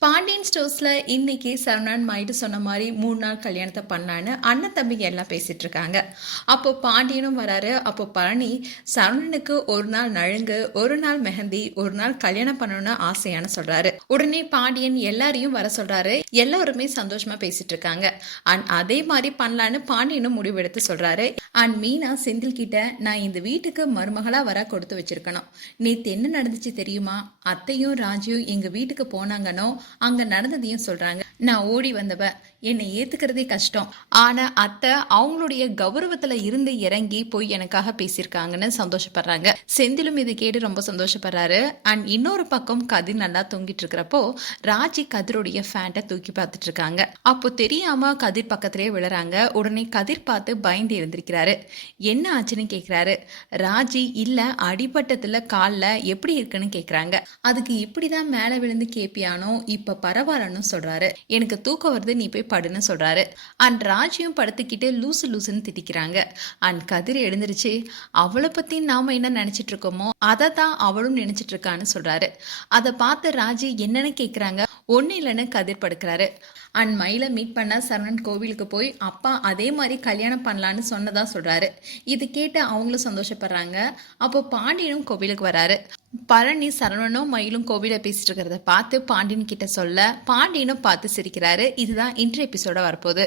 பாண்டியன் ஸ்டோர்ஸ்ல இன்னைக்கு சரவணன் மாயிட்டு சொன்ன மாதிரி மூணு நாள் கல்யாணத்தை பண்ணான்னு அண்ணன் தம்பிங்க எல்லாம் பேசிட்டு இருக்காங்க. அப்போ பாண்டியனும் வராரு. அப்போ பழனி சரவணனுக்கு ஒரு நாள் நழுங்கு ஒரு நாள் மெஹந்தி ஒரு நாள் கல்யாணம் பண்ணணும்னு ஆசையான சொல்றாரு. உடனே பாண்டியன் எல்லாரையும் வர சொல்றாரு. எல்லாருமே சந்தோஷமா பேசிட்டு இருக்காங்க. அண்ட் அதே மாதிரி பண்ணலான்னு பாண்டியனும் முடிவெடுத்து சொல்றாரு. அண்ட் மீனா செந்தில் கிட்ட நான் இந்த வீட்டுக்கு மருமகளா வர கொடுத்து வச்சிருக்கணும். நேத்து என்ன நடந்துச்சு தெரியுமா? அத்தையும் ராஜியும் எங்க வீட்டுக்கு போனாங்கன்னோ அங்க நடந்ததையும் சொல்றாங்க. நான் ஓடி வந்தவ என்னை ஏத்துக்கிறதே கஷ்டம். ஆனா அத்தை அவங்களுடைய கௌரவத்துல இருந்து இறங்கி போய் எனக்காக பேசியிருக்காங்கன்னு சந்தோஷப்படுறாங்க. செந்திலும் இது கேட்டு ரொம்ப சந்தோஷப்படுறாரு. அண்ட் இன்னொரு பக்கம் கதிர் நல்லா தூங்கிட்டு இருக்கிறப்போ ராஜி கதிரோடைய ஃபேண்ட்டை தூக்கி பார்த்துட்டு இருக்காங்க. அப்போ தெரியாம கதிர் பக்கத்திலே விழுறாங்க. உடனே கதிர் பார்த்து பயந்து இருந்திருக்கிறாரு என்ன ஆச்சுன்னு கேட்கிறாரு ராஜி இல்ல அடிபட்டத்துல காலில் எப்படி இருக்குன்னு கேட்குறாங்க அதுக்கு இப்படிதான் மேலே விழுந்து கேப்பியானோ இப்ப பரவாயில்லன்னு சொல்றாரு. எனக்கு தூக்கம் வருது நீ போய் ஏற்பாடுன்னு சொல்றாரு. அண்ட் ராஜியும் படுத்துக்கிட்டு லூசு லூசுன்னு திட்டிக்கிறாங்க. அண்ட் கதிர் எழுந்திருச்சு அவளை பத்தி நாம என்ன நினைச்சிட்டு இருக்கோமோ அதை தான் அவளும் நினைச்சிட்டு இருக்கான்னு சொல்றாரு. அதை பார்த்து ராஜி என்னன்னு கேக்குறாங்க. ஒண்ணு இல்லைன்னு கதிர் படுக்கிறாரு. அண்ட் மயிலை மீட் பண்ண சரணன் கோவிலுக்கு போய் அப்பா அதே மாதிரி கல்யாணம் பண்ணலான்னு சொன்னதா சொல்றாரு. இது கேட்டு அவங்களும் சந்தோஷப்படுறாங்க. அப்போ பாண்டியனும் கோவிலுக்கு வராரு. பழனி சரவணனும் மயிலும் கோவில பேசிட்டு இருக்கிறத பார்த்து பாண்டியன் கிட்ட சொல்ல பாண்டியனும் பார்த்து சிரிக்கிறாரு. இதுதான் இன்றைய எபிசோட வரப்போகுது.